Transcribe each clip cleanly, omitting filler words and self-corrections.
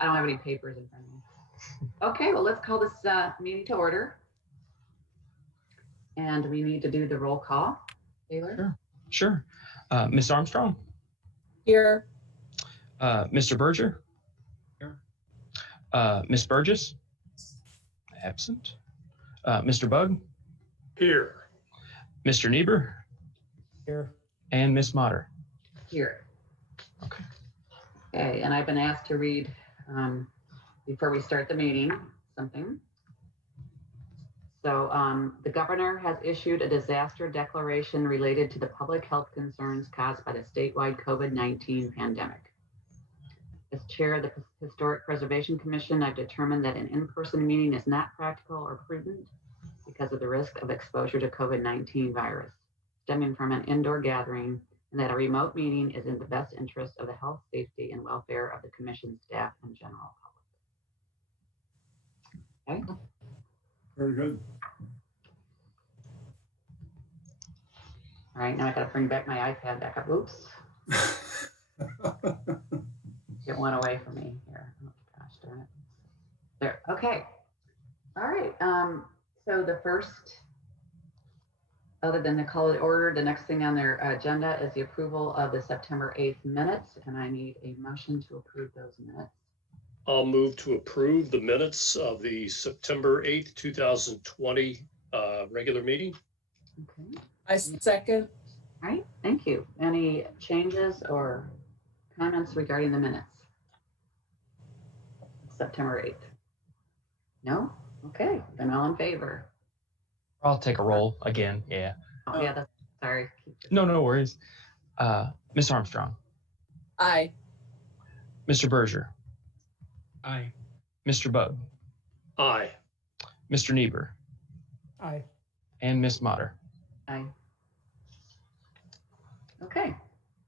I don't have any papers in front of me. Okay, well, let's call this meeting to order. And we need to do the roll call. Taylor? Sure. Ms. Armstrong? Here. Mr. Berger? Here. Ms. Burgess? Absent. Mr. Bug? Here. Mr. Niebuhr? Here. And Ms. Motter? Here. Okay. Okay, and I've been asked to read, before we start the meeting, something. So the governor has issued a disaster declaration related to the public health concerns caused by the statewide COVID-19 pandemic. As chair of the Historic Preservation Commission, I've determined that an in-person meeting is not practical or prudent because of the risk of exposure to COVID-19 virus stemming from an indoor gathering, and that a remote meeting is in the best interest of the health, safety, and welfare of the commission staff and general public. Okay. Very good. All right, now I gotta bring back my iPad back up. Oops. It went away from me here. Oh gosh, darn it. There, okay. All right, so the first, other than the call to order, the next thing on their agenda is the approval of the September 8th minutes, and I need a motion to approve those minutes. I'll move to approve the minutes of the September 8th, 2020 regular meeting. Okay. I second. All right, thank you. Any changes or comments regarding the minutes? September 8th. No? Okay, then all in favor. I'll take a roll again. Yeah. Oh, yeah, that's, sorry. No worries. Ms. Armstrong? Aye. Mr. Berger? Aye. Mr. Bug? Aye. Mr. Niebuhr? Aye. And Ms. Motter? Aye. Okay,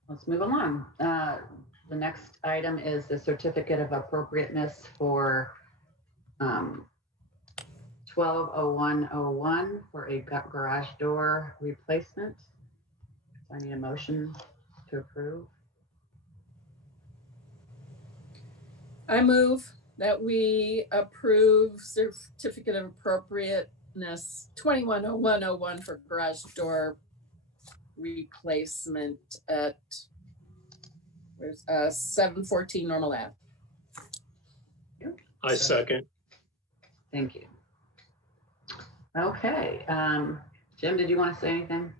let's move along. The next item is the certificate of appropriateness for 120101 for a garage door replacement. So I need a motion to approve. I move that we approve certificate of appropriateness 210101 for garage door replacement at 714 Normal Ave. I second. Thank you. Okay, Jim, did you want to say anything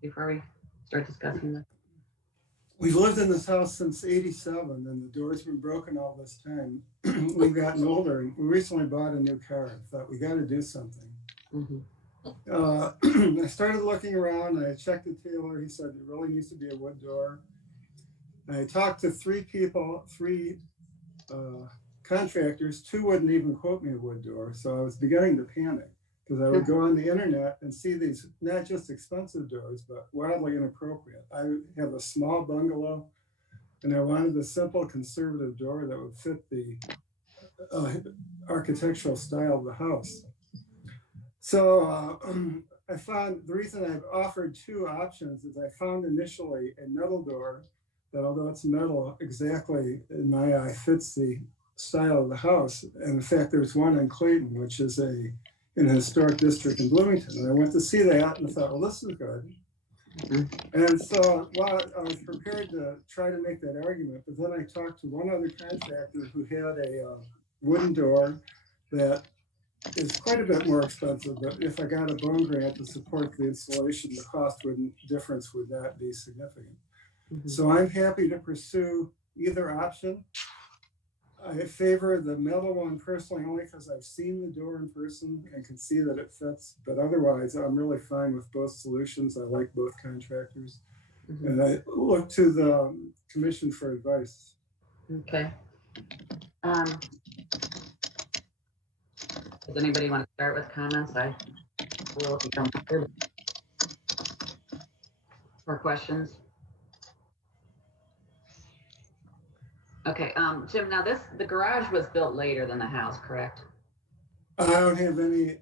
before we start discussing this? We've lived in this house since '87, and the door's been broken all this time. We've gotten older, and we recently bought a new car. I thought we got to do something. Mm-hmm. I started looking around. I checked the tailor. He said it really needs to be a wood door. I talked to three contractors. Two wouldn't even quote me a wood door, so I was beginning to panic because I would go on the internet and see these not just expensive doors, but wildly inappropriate. I have a small bungalow, and I wanted a simple conservative door that would fit the architectural style of the house. So I found the reason I've offered two options is I found initially a metal door that, although it's metal, exactly in my eye fits the style of the house. And in fact, there's one in Clayton, which is in a historic district in Bloomington. And I went to see that and thought, well, this is good. And so, well, I was prepared to try to make that argument, but then I talked to one other contractor who had a wooden door that is quite a bit more expensive, but if I got a bone grant to support the installation, the difference would not be significant. Mm-hmm. So I'm happy to pursue either option. I favor the metal one personally only because I've seen the door in person and can see that it fits, but otherwise I'm really fine with both solutions. I like both contractors. Mm-hmm. And I look to the commission for advice. Okay. Does anybody want to start with comments? I will become or questions. Okay, Jim, now the garage was built later than the house, correct? I don't have any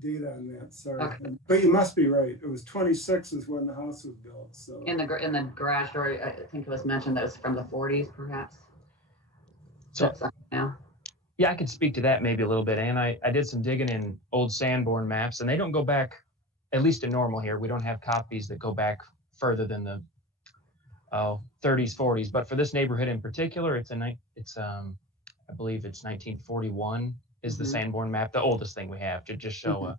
data on that, sorry. Okay. But you must be right. It was 26 is when the house was built. So in the garage door, I think it was mentioned that was from the 40s, perhaps. So, That's now. yeah, I could speak to that maybe a little bit. And I did some digging in old Sanborn maps, and they don't go back, at least in Normal here, we don't have copies that go back further than the 30s, 40s. But for this neighborhood in particular, I believe it's 1941 is the Sanborn map, the oldest thing we have to just show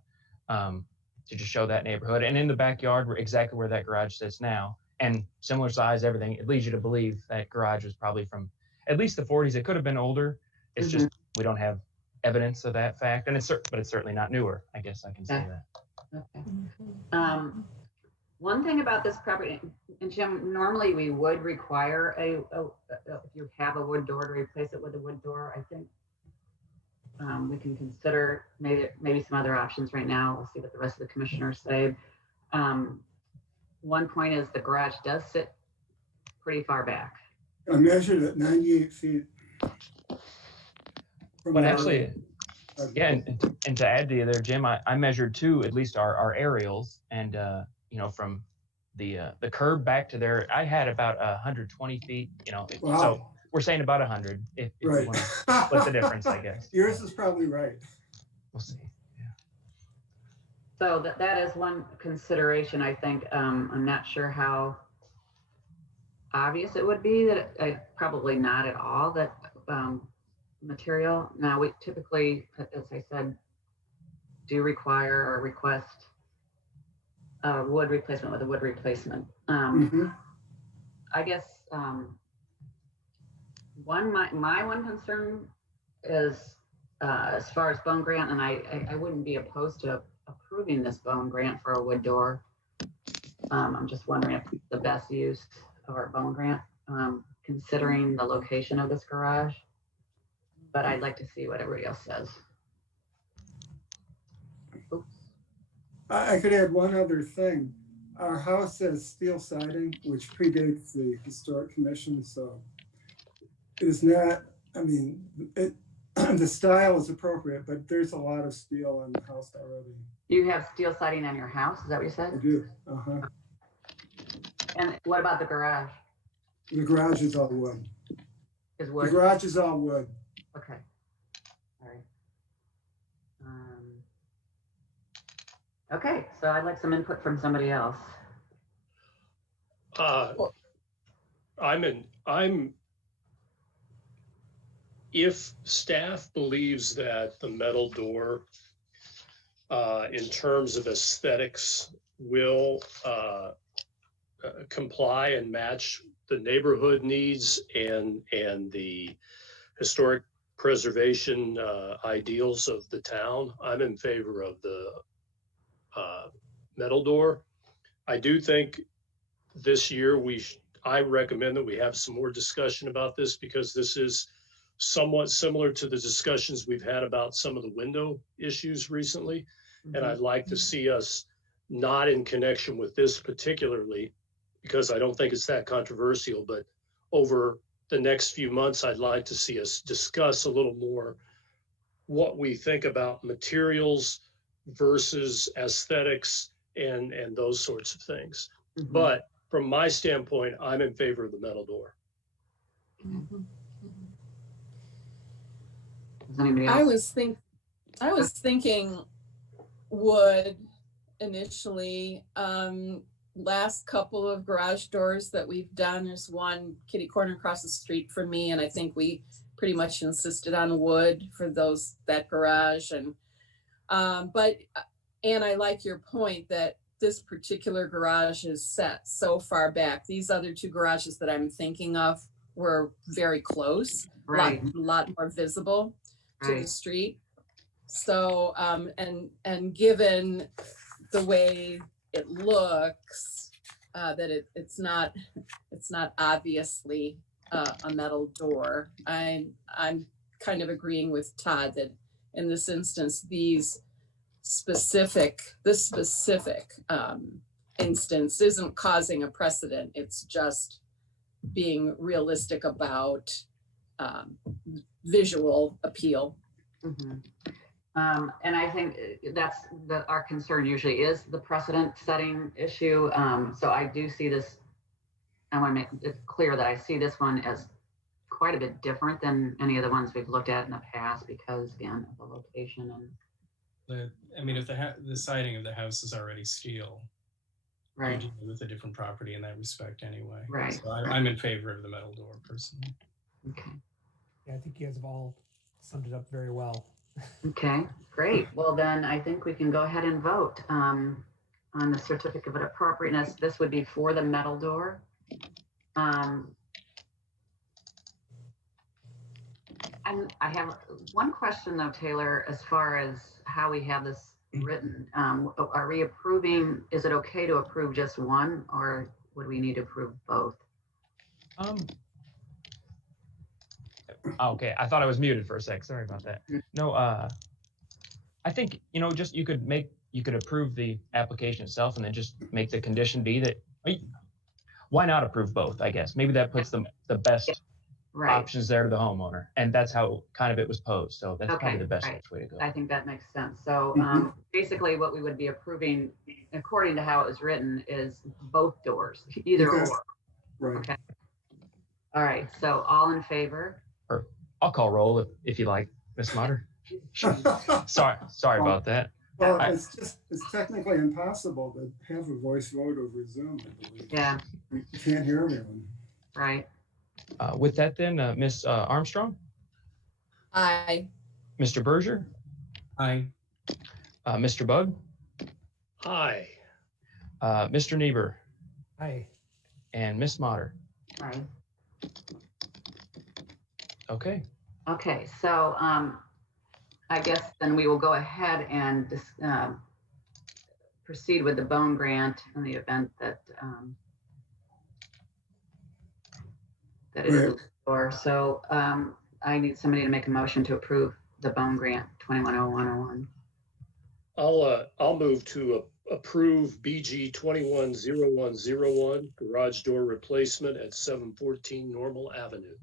that neighborhood. And in the backyard, exactly where that garage sits now, and similar size, everything, it leads you to believe that garage was probably from at least the 40s. It could have been older. It's just we don't have evidence of that fact, and but it's certainly not newer. I guess I can say that. Okay. One thing about this property, and Jim, normally we would require if you have a wood door to replace it with a wood door. I think we can consider maybe some other options right now. We'll see what the rest of the commissioners say. One point is the garage does sit pretty far back. I measured at 98 feet. But actually, yeah, and to add to you there, Jim, I measured too, at least our aerials, and from the curb back to there, I had about 120 feet. Wow. So we're saying about 100. If right. You want to split the difference, I guess. Yours is probably right. We'll see. Yeah. So that is one consideration. I think I'm not sure how obvious it would be that probably not at all that material. Now we typically, as I said, do require or request a wood replacement with a wood replacement. I guess my one concern is as far as bone grant, and I wouldn't be opposed to approving this bone grant for a wood door. I'm just wondering if it's the best use of our bone grant, considering the location of this garage. But I'd like to see what everybody else says. Oops. I could add one other thing. Our house has steel siding, which predates the Historic Commission, so it is not, the style is appropriate, but there's a lot of steel on the house already. You have steel siding on your house, is that what you said? I do. And what about the garage? The garage is all wood. Is wood? The garage is all wood. Okay. All right. Okay, so I'd like some input from somebody else. If staff believes that the metal door, in terms of aesthetics, will comply and match the neighborhood needs and the historic preservation ideals of the town, I'm in favor of the metal door. I do think this year I recommend that we have some more discussion about this, because this is somewhat similar to the discussions we've had about some of the window issues recently. And I'd like to see us not in connection with this particularly, because I don't think it's that controversial, but over the next few months, I'd like to see us discuss a little more what we think about materials versus aesthetics and those sorts of things. But from my standpoint, I'm in favor of the metal door. Does anybody else? I was thinking wood initially. Last couple of garage doors that we've done, there's one kitty corner across the street from me, and I think we pretty much insisted on wood for that garage. And and I like your point that this particular garage is set so far back. These other two garages that I'm thinking of were very close, Right. a lot more visible to the street. So, and given the way it looks, that it's not obviously a metal door. I'm kind of agreeing with Todd that in this instance, this specific instance isn't causing a precedent. It's just being realistic about visual appeal. And I think that's our concern usually is the precedent setting issue. So I do see this, I want to make it clear that I see this one as quite a bit different than any of the ones we've looked at in the past because, again, of the location and. I mean, if the siding of the house is already steel, you're Right, dealing with a different property in that respect anyway. Right, So I'm in favor of the metal door personally. okay. Yeah, I think you guys have all summed it up very well. Okay, great. Well, then I think we can go ahead and vote on the certificate of appropriateness. This would be for the metal door. And I have one question though, Taylor, as far as how we have this written. Are we approving, is it okay to approve just one or would we need to approve both? Okay, I thought I was muted for a sec. Sorry about that. No, I think, just you could approve the application itself and then just make the condition be that, why not approve both, I guess? Maybe that puts the best Right. options there to the homeowner. And that's how kind of it was posed. So that's probably the best right. way to go. I think that makes sense. So basically what we would be approving, according to how it was written, is both doors, either Yes. or. Right. Okay. All right. So all in favor? I'll call roll if you like, Ms. Motter. Sorry about that. Well, it's technically impossible to have a voice vote over Zoom, I believe. Yeah. You can't hear everyone. Right. With that then, Ms. Armstrong, Aye. Mr. Berger, Aye. Mr. Bug, Hi. Mr. Niebuhr, Aye. and Ms. Motter. Right. Okay. Okay. So I guess then we will go ahead and proceed with the bone grant in the event that that it is or so I need somebody to make a motion to approve the bone grant 210101. I'll move to approve BG 210101 garage door replacement at 714 Normal Avenue.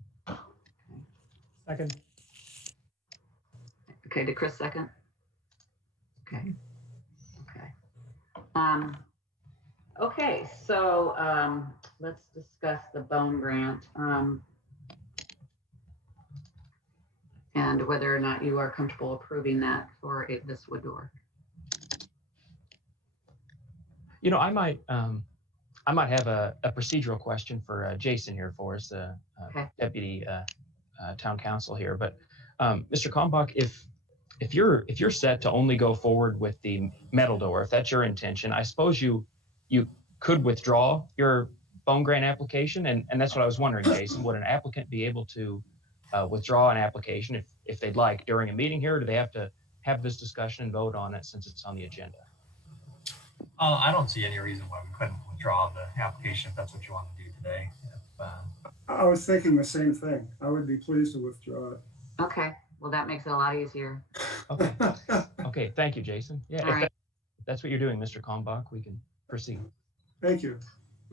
Second. Okay, did Chris second? Okay. Okay, so let's discuss the bone grant and whether or not you are comfortable approving that for this wood door. I might have a procedural question for Jason here for us, Okay. Deputy Town Council here. But Mr. Kalmbach, if you're set to only go forward with the metal door, if that's your intention, I suppose you could withdraw your bone grant application, and that's what I was wondering, Jason. Would an applicant be able to withdraw an application if they'd like during a meeting here, or do they have to have this discussion and vote on it since it's on the agenda? I don't see any reason why we couldn't withdraw the application if that's what you want to do today. I was thinking the same thing. I would be pleased to withdraw it. Okay, well, that makes it a lot easier. Okay. Okay, thank you, Jason. Yeah, All right. that's what you're doing, Mr. Kalmbach, we can proceed. Thank you.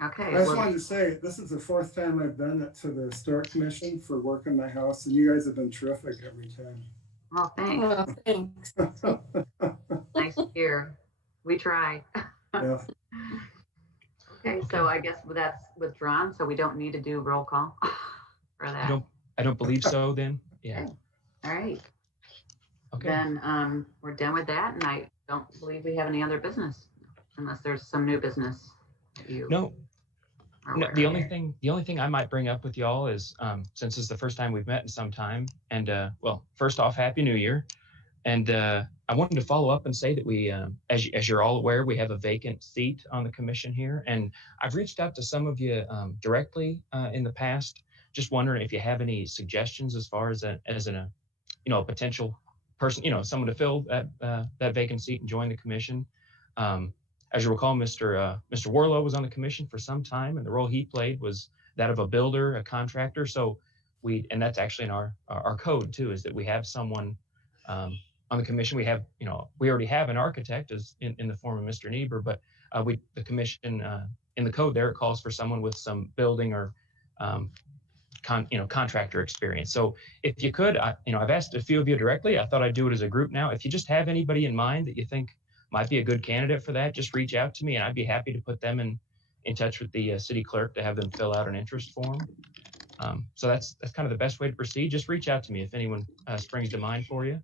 Okay. I just well, wanted to say, this is the fourth time I've done it to the Historic Commission for work in my house, and you guys have been terrific every time. well, thanks. Well, thanks. Nice to hear. We try. Yeah. Okay, so I guess that's withdrawn, so we don't need to do roll call for that. I don't believe so then. Yeah. All right, Okay. then we're done with that, and I don't believe we have any other business unless there's some new business that you No, are no, aware the of. only thing I might bring up with y'all is since it's the first time we've met in some time, and well, first off, Happy New Year. And I wanted to follow up and say that we, as you're all aware, we have a vacant seat on the commission here. And I've reached out to some of you directly in the past, just wondering if you have any suggestions as far as a potential person, someone to fill that vacant seat and join the commission. As you recall, Mr. Warlow was on the commission for some time, and the role he played was that of a builder, a contractor. So and that's actually in our code too, is that we have someone on the commission. We have, we already have an architect as in the form of Mr. Niebuhr, but the commission in the code there, it calls for someone with some building or contractor experience. So if you could, I've asked a few of you directly. I thought I'd do it as a group now. If you just have anybody in mind that you think might be a good candidate for that, just reach out to me and I'd be happy to put them in touch with the city clerk to have them fill out an interest form. So that's kind of the best way to proceed. Just reach out to me if anyone springs to mind for you.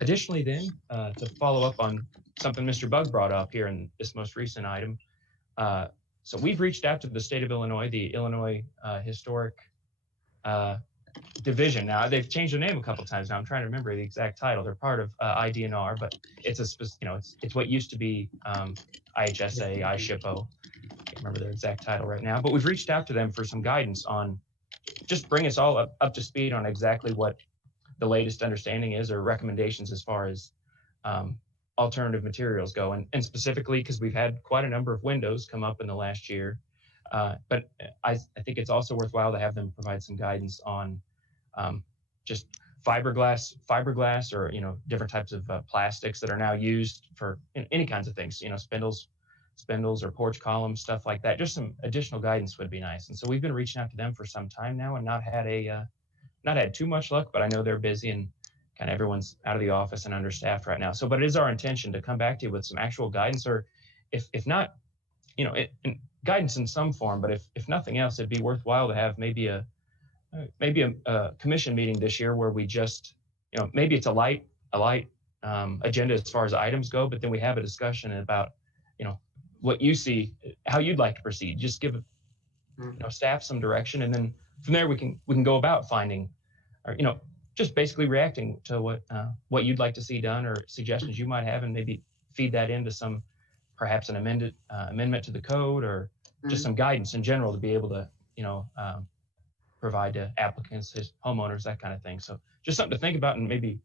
Additionally then, to follow up on something Mr. Bug brought up here in this most recent item. So we've reached out to the state of Illinois, the Illinois Historic Division. Now they've changed their name a couple of times. Now I'm trying to remember the exact title. They're part of IDNR, but it's it's what used to be IHSA, iShipO. Can't remember their exact title right now, but we've reached out to them for some guidance on just bring us all up to speed on exactly what the latest understanding is or recommendations as far as alternative materials go. And specifically, because we've had quite a number of windows come up in the last year, but I think it's also worthwhile to have them provide some guidance on just fiberglass or, different types of plastics that are now used for any kinds of things, spindles or porch columns, stuff like that. Just some additional guidance would be nice. And so we've been reaching out to them for some time now and not had too much luck, but I know they're busy and kind of everyone's out of the office and understaffed right now. So, but it is our intention to come back to you with some actual guidance, or if not, guidance in some form, but if nothing else, it'd be worthwhile to have maybe a commission meeting this year where we just, maybe it's a light agenda as far as items go, but then we have a discussion about, what you see, how you'd like to proceed. Just give staff some direction, and then from there we can go about finding, or just basically reacting to what you'd like to see done or suggestions you might have, and maybe feed that into perhaps an amendment to the code, or just some guidance in general to be able to provide to applicants, homeowners, that kind of thing. So just something to think about, and maybe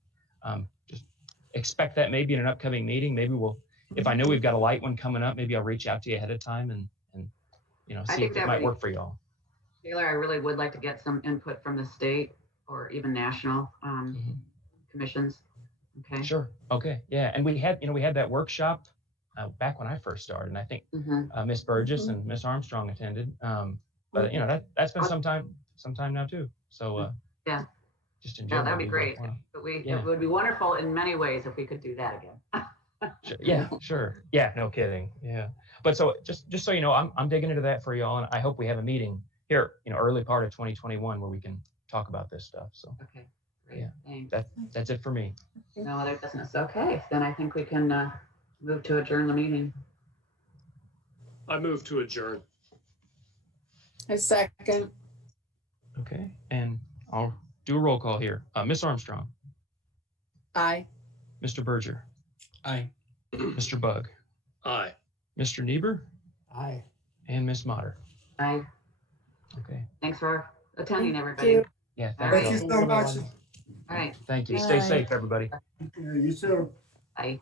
just expect that maybe in an upcoming meeting. Maybe if I know we've got a light one coming up, maybe I'll reach out to you ahead of time and see if it might work for y'all. Taylor, I really would like to get some input from the state or even national commissions. Okay. Sure. Okay. Yeah. And we had that workshop back when I first started, and I think Miss Burgess and Miss Armstrong attended. But that's been some time now too. So yeah. Just in general. Yeah, that'd be great. But it would be wonderful in many ways if we could do that again. Sure. Yeah, sure. Yeah, no kidding. Yeah. But so just so you know, I'm digging into that for y'all, and I hope we have a meeting here, early part of 2021 where we can talk about this stuff. So okay. Great. Yeah. Thanks. That's it for me. No other business. Okay. Then I think we can move to adjourn the meeting. I move to adjourn. I second. Okay. And I'll do a roll call here. Miss Armstrong. Aye. Mr. Berger. Aye. Mr. Bug. Aye. Mr. Niebuhr. Aye. And Miss Motter. Aye. Okay. Thanks for attending, Thank everybody. you. Yeah. Thank you so much. All right. Thank you. Stay Bye. safe, everybody. Yeah, you too. Bye.